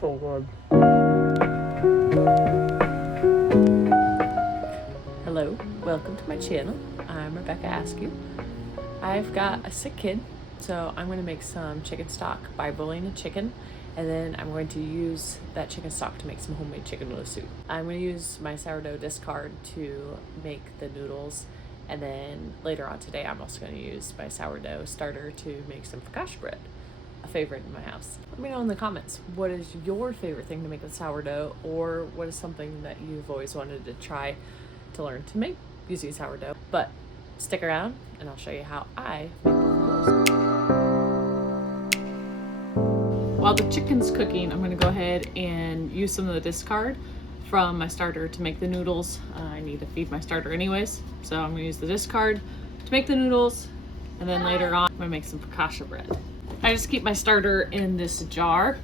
so good. Hello, welcome to my channel. I'm Rebecca Askew. I've got a sick kid, so I'm going to make some chicken stock by boiling a chicken, and then I'm going to use that chicken stock to make some homemade chicken noodle soup. I'm going to use my sourdough discard to make the noodles, and then later on today I'm also going to use my sourdough starter to make some focaccia bread, a favorite in my house. Let me know in the comments, what is your favorite thing to make with sourdough, or what is something that you've always wanted to try to learn to make using sourdough. But stick around and I'll show you how I make both of those. While the chicken's cooking, I'm going to go ahead and use some of the discard from my starter to make the noodles. I need to feed my starter anyways, so I'm going to use the discard to make the noodles, and then later on I'm going to make some focaccia bread. I just keep my starter in this jar.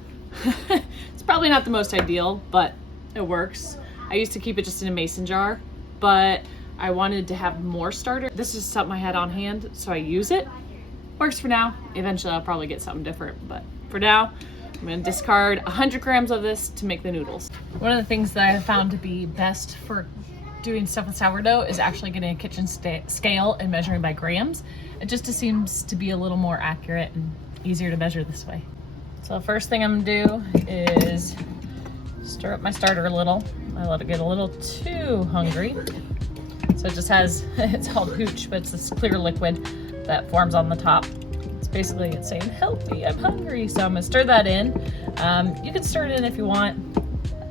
It's probably not the most ideal, but it works. I used to keep it just in a mason jar, but I wanted to have more starter. This is something I had on hand, so I use it. Works for now. Eventually I'll probably get something different, but for now, I'm gonna discard 100 grams of this to make the noodles. One of the things that I have found to be best for doing stuff with sourdough is actually getting a kitchen scale and measuring by grams. It just seems to be a little more accurate and easier to measure this way. So the first thing I'm gonna do is stir up my starter a little. I let it get a little too hungry. So it just has, it's called hooch, but it's this clear liquid that forms on the top. Basically it's saying, help me, I'm hungry. So I'm gonna stir that in. You can stir it in if you want.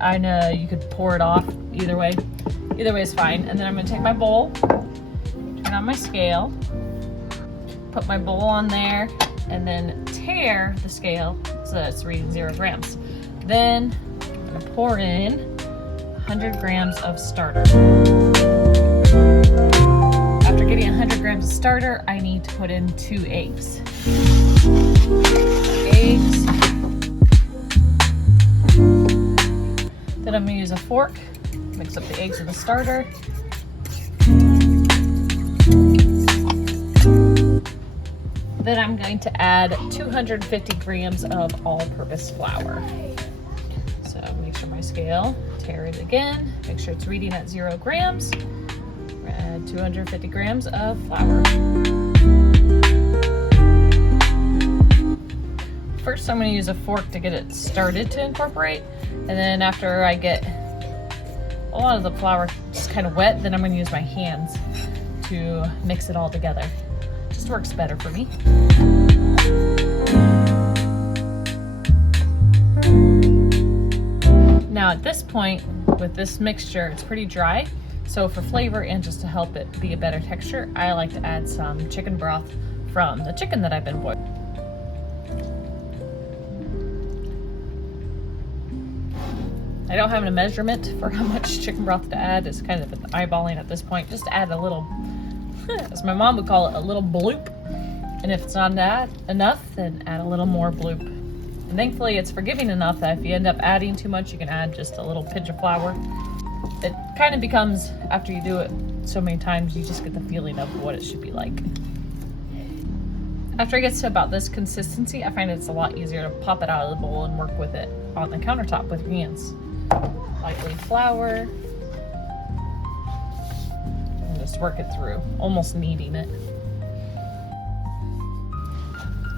I know you could pour it off either way. Either way is fine. And then I'm gonna take my bowl, turn on my scale, put my bowl on there, and then tear the scale so that it's reading 0 grams. Then I'm gonna pour in 100 grams of starter. After getting 100 grams of starter, I need to put in 2 eggs. Then I'm gonna use a fork, mix up the eggs with the starter. Then I'm going to add 250 grams of all-purpose flour. So make sure my scale, tear it again, make sure it's reading at 0 grams. Add 250 grams of flour. First, I'm going to use a fork to get it started to incorporate, and then after I get a lot of the flour just kind of wet, then I'm going to use my hands to mix it all together. Just works better for me. Now at this point, with this mixture, it's pretty dry. So for flavor and just to help it be a better texture, I like to add some chicken broth from the chicken that I've been boiling. I don't have a measurement for how much chicken broth to add. It's kind of eyeballing at this point. Just add a little, as my mom would call it, a little bloop. And if it's not enough, then add a little more bloop. And thankfully it's forgiving enough that if you end up adding too much, you can add just a little pinch of flour. It kind of becomes, after you do it so many times, you just get the feeling of what it should be like. After it gets to about this consistency, I find it's a lot easier to pop it out of the bowl and work with it on the countertop with your hands. Lightly flour, and just work it through, almost kneading it.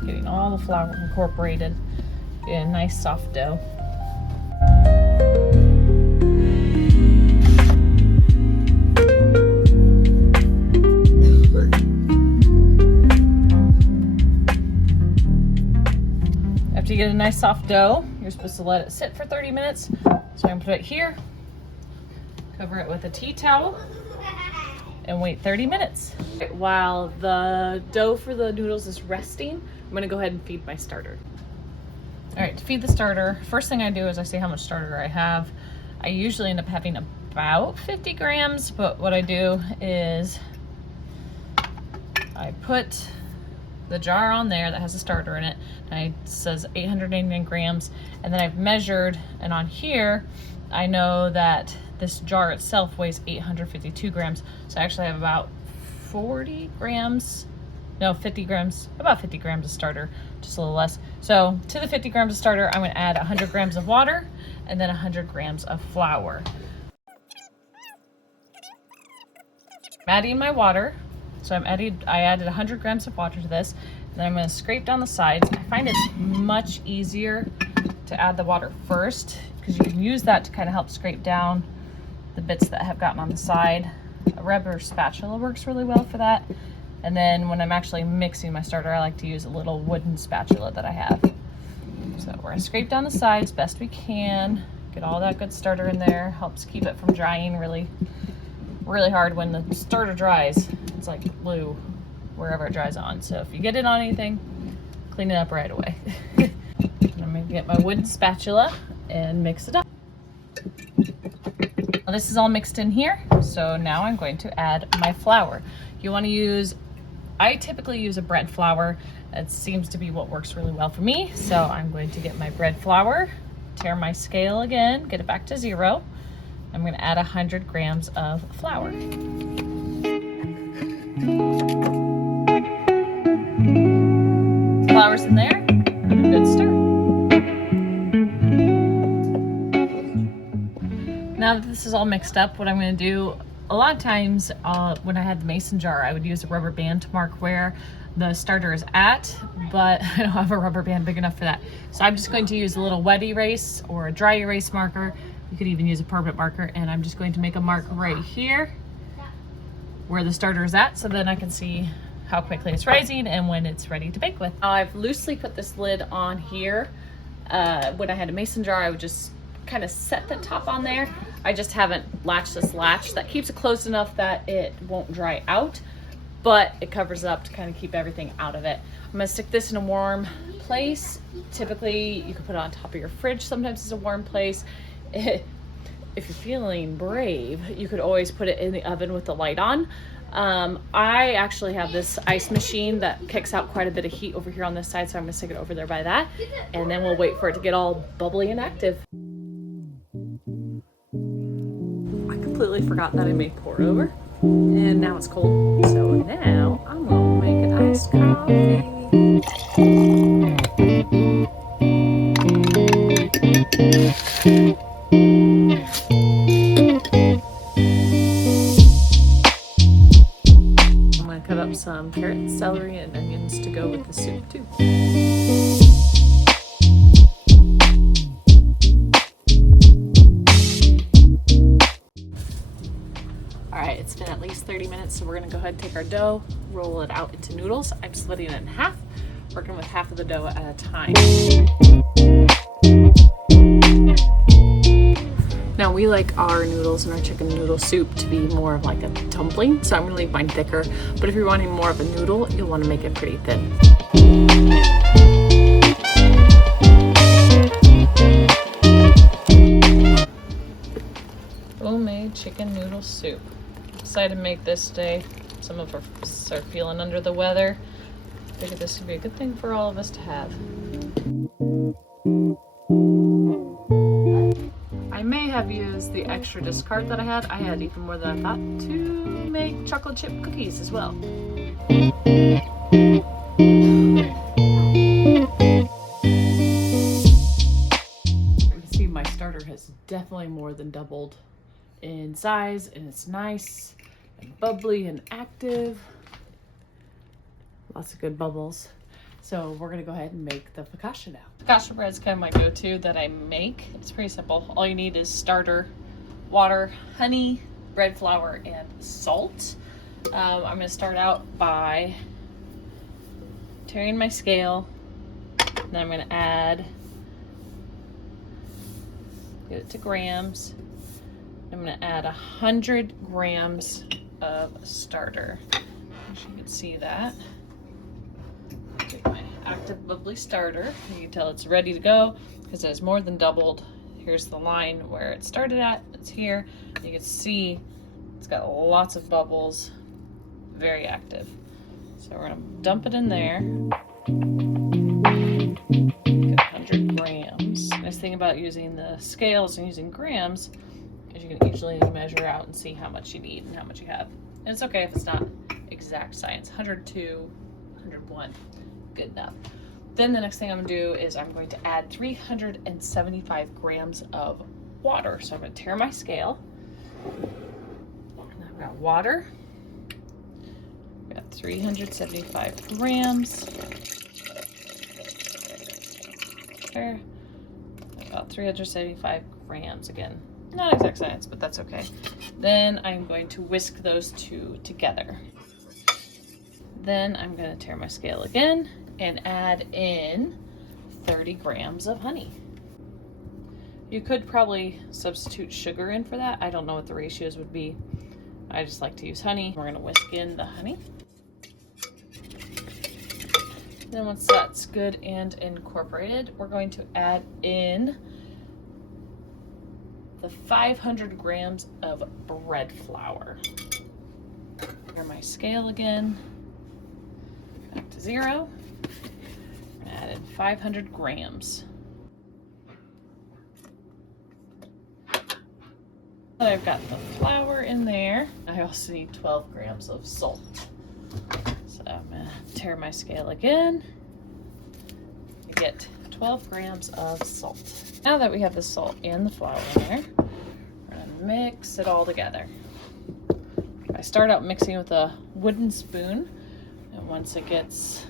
Getting all the flour incorporated, get a nice soft dough. After you get a nice soft dough, you're supposed to let it sit for 30 minutes. So I'm gonna put it here, cover it with a tea towel, and wait 30 minutes. While the dough for the noodles is resting, I'm gonna go ahead and feed my starter. All right, to feed the starter, first thing I do is I see how much starter I have. I usually end up having about 50 grams, but what I do is I put the jar on there that has a starter in it, and it says 889 grams, and then I've measured, and on here I know that this jar itself weighs 852 grams, so I actually have about 40 grams, no, 50 grams, about 50 grams of starter. just a little less. So to the 50 grams of starter, I'm gonna add 100 grams of water and then 100 grams of flour. I'm adding my water. So I added 100 grams of water to this. Then I'm gonna scrape down the sides. I find it's much easier to add the water first because you can use that to kind of help scrape down the bits that have gotten on the side. A rubber spatula works really well for that. And then when I'm actually mixing my starter, I like to use a little wooden spatula that I have. So we're gonna scrape down the sides best we can, get all that good starter in there. Helps keep it from drying really hard. When the starter dries, it's like glue wherever it dries on. So if you get it on anything, clean it up right away. I'm gonna get my wooden spatula and mix it up. Well, this is all mixed in here. So now I'm going to add my flour. You wanna use, I typically use a bread flour. That seems to be what works really well for me. So I'm going to get my bread flour, tear my scale again, get it back to 0. I'm gonna add 100 grams of flour. Flour's in there, good stir. Now that this is all mixed up, what I'm gonna do, a lot of times when I had the mason jar, I would use a rubber band to mark where the starter is at, but I don't have a rubber band big enough for that. So I'm just going to use a little wet erase or a dry erase marker. You could even use a permanent marker, and I'm just going to make a mark right here where the starter is at, so then I can see how quickly it's rising and when it's ready to bake with. I've loosely put this lid on here. When I had a mason jar, I would just kind of set the top on there. I just haven't latched this latch. That keeps it closed enough that it won't dry out, but it covers up to kind of keep everything out of it. I'm gonna stick this in a warm place. Typically, you can put it on top of your fridge. Sometimes it's a warm place. If you're feeling brave, you could always put it in the oven with the light on. I actually have this ice machine that kicks out quite a bit of heat over here on this side, so I'm gonna stick it over there by that, and then we'll wait for it to get all bubbly and active. I completely forgot that I made pour over, and now it's cold. So now I'm gonna make an iced coffee. I'm gonna cut up some carrots, celery, and onions to go with the soup too. Alright, it's been at least 30 minutes, so we're gonna go ahead and take our dough, roll it out into noodles. I'm splitting it in half, working with half of the dough at a time. Now we like our noodles and our chicken noodle soup to be more of like a dumpling, so I'm gonna leave mine thicker. But if you're wanting more of a noodle, you'll want to make it pretty thin. Homemade chicken noodle soup. Decided to make this today. Some of us are feeling under the weather. Figured this would be a good thing for all of us to have. I may have used the extra discard that I had. I had even more than I thought to make chocolate chip cookies as well. You can see my starter has definitely more than doubled in size, and it's nice and bubbly and active. Lots of good bubbles. So we're gonna go ahead and make the focaccia now. Focaccia bread is kind of my go-to that I make. It's pretty simple. All you need is starter, water, honey, bread flour, and salt. I'm gonna start out by tearing my scale. Then I'm gonna add, get it to grams. I'm gonna add 100 grams of starter. As you can see that. Get my active bubbly starter. You can tell it's ready to go because it has more than doubled. Here's the line where it started at. It's here. You can see it's got lots of bubbles. Very active. So we're gonna dump it in there. Get 100 grams. Nice thing about using the scales and using grams is you can easily measure out and see how much you need and how much you have. And it's okay if it's not exact science. 102, 101. Good enough. Then the next thing I'm gonna do is I'm going to add 375 grams of water. So I'm gonna tear my scale. And I've got water. I've got 375 grams. There. About 375 grams again. Not exact science, but that's okay. Then I'm going to whisk those two together. Then I'm gonna tear my scale again and add in 30 grams of honey. You could probably substitute sugar in for that. I don't know what the ratios would be. I just like to use honey. We're gonna whisk in the honey. Then once that's good and incorporated, we're going to add in the 500 grams of bread flour. Here's my scale again. Back to 0. Add in 500 grams. I've got the flour in there. I also need 12 grams of salt. So I'm gonna tear my scale again. I get 12 grams of salt. Now that we have the salt and the flour in there, we're gonna mix it all together. I start out mixing with a wooden spoon, and once it gets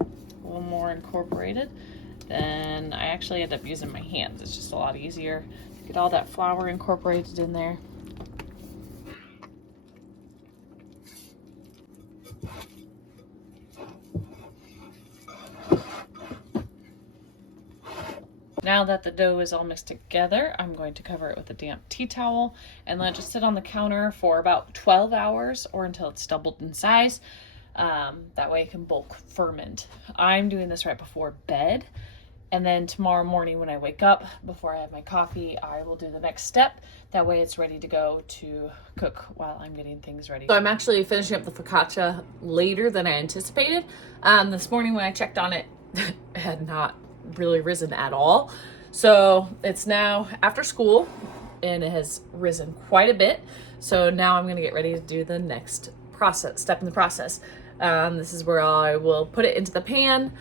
a little more incorporated, then I actually end up using my hands. It's just a lot easier to get all that flour incorporated in there. Now that the dough is all mixed together, I'm going to cover it with a damp tea towel and let it just sit on the counter for about 12 hours or until it's doubled in size. That way it can bulk ferment. I'm doing this right before bed, and then tomorrow morning when I wake up, before I have my coffee, I will do the next step. That way it's ready to go to cook while I'm getting things ready. So I'm actually finishing up the focaccia later than I anticipated. This morning when I checked on it, it had not really risen at all. So it's now after school and it has risen quite a bit. So now I'm gonna get ready to do the next step in the process. This is where I will put it into the pan,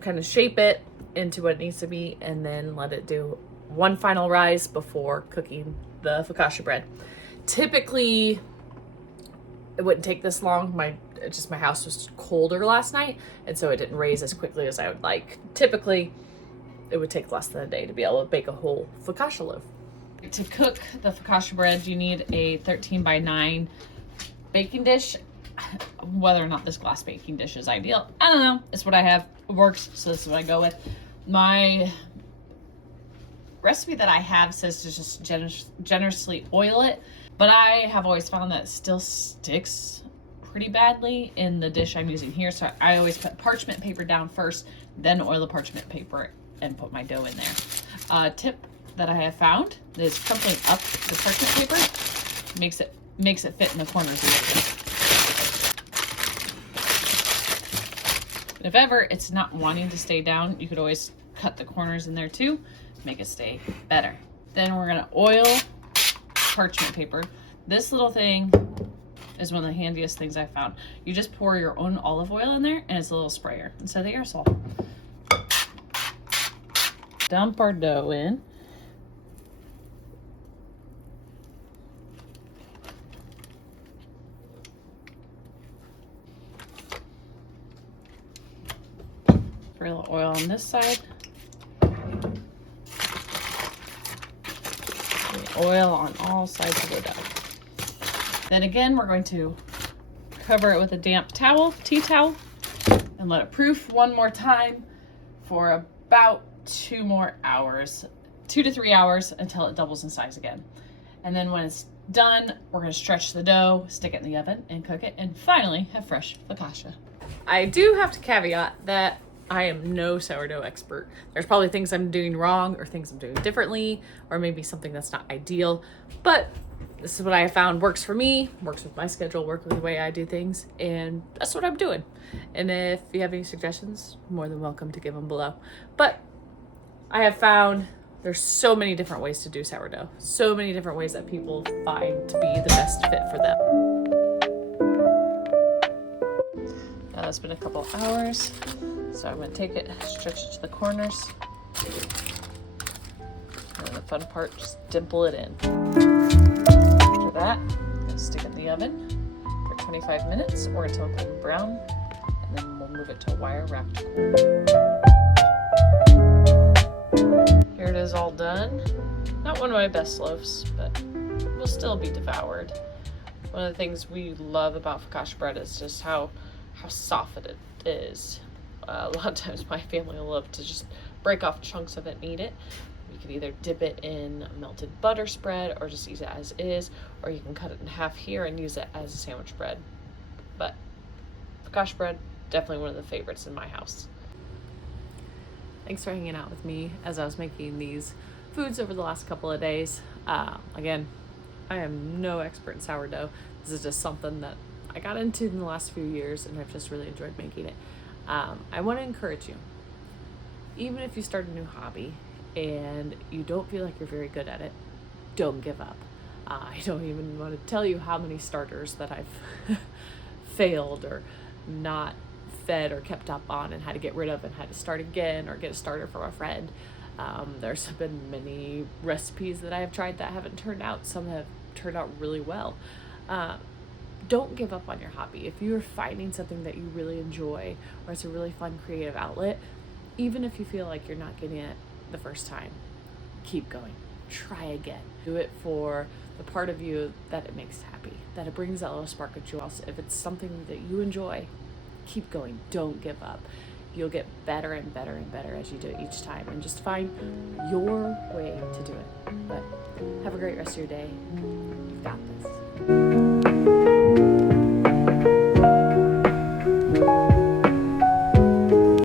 kind of shape it into what it needs to be, and then let it do one final rise before cooking the focaccia bread. Typically, it wouldn't take this long. My house was colder last night, and so it didn't raise as quickly as I would like. Typically, it would take less than a day to be able to bake a whole focaccia loaf. To cook the focaccia bread, you need a 13 by 9 baking dish. Whether or not this glass baking dish is ideal, I don't know. It's what I have. It works, so this is what I go with. My recipe that I have says to just generously oil it, but I have always found that it still sticks pretty badly in the dish I'm using here. So I always put parchment paper down first, then oil the parchment paper and put my dough in there. Tip that I have found is crumpling up the parchment paper makes it fit in the corners of it. If ever it's not wanting to stay down, you could always cut the corners in there too, make it stay better. Then we're gonna oil parchment paper. This little thing is one of the handiest things I found. You just pour your own olive oil in there and it's a little sprayer instead of the aerosol. Dump our dough in. Spray a little oil on this side. Oil on all sides of the dough. Then again, we're going to cover it with a damp tea towel, and let it proof one more time for about 2 more hours, 2 to 3 hours, until it doubles in size again. And then when it's done, we're going to stretch the dough, stick it in the oven, and cook it, and finally have fresh focaccia. I do have to caveat that I am no sourdough expert. There's probably things I'm doing wrong or things I'm doing differently, or maybe something that's not ideal, but this is what I have found works for me, works with my schedule, works with the way I do things, and that's what I'm doing. And if you have any suggestions, more than welcome to give them below. But I have found there's so many different ways to do sourdough, so many different ways that people find to be the best fit for them. Now it's been a couple hours. So I'm going to take it, stretch it to the corners, and then the fun part, just dimple it in. After that, I'm going to stick it in the oven for 25 minutes or until golden brown, and then we'll move it to a wire rack to cool. Here it is all done. Not one of my best loaves, but will still be devoured. One of the things we love about focaccia bread is just how soft it is. A lot of times my family will love to just break off chunks of it and eat it. You can either dip it in melted butter spread or just use it as is, or you can cut it in half here and use it as a sandwich bread. But focaccia bread, definitely one of the favorites in my house. Thanks for hanging out with me as I was making these foods over the last couple of days. Again, I am no expert in sourdough. This is just something that I got into in the last few years, and I've just really enjoyed making it. I want to encourage you, even if you start a new hobby and you don't feel like you're very good at it, don't give up. I don't even want to tell you how many starters that I've failed or not fed or kept up on and had to get rid of and had to start again or get a starter from a friend. There's been many recipes that I have tried that haven't turned out. Some have turned out really well. Don't give up on your hobby. If you're finding something that you really enjoy or it's a really fun creative outlet, even if you feel like you're not getting it the first time, keep going. Try again. Do it for the part of you that it makes happy, that it brings that little spark of joy. If it's something that you enjoy, keep going. Don't give up. You'll get better and better and better as you do it each time, and just find your way to do it. But have a great rest of your day. You've got this.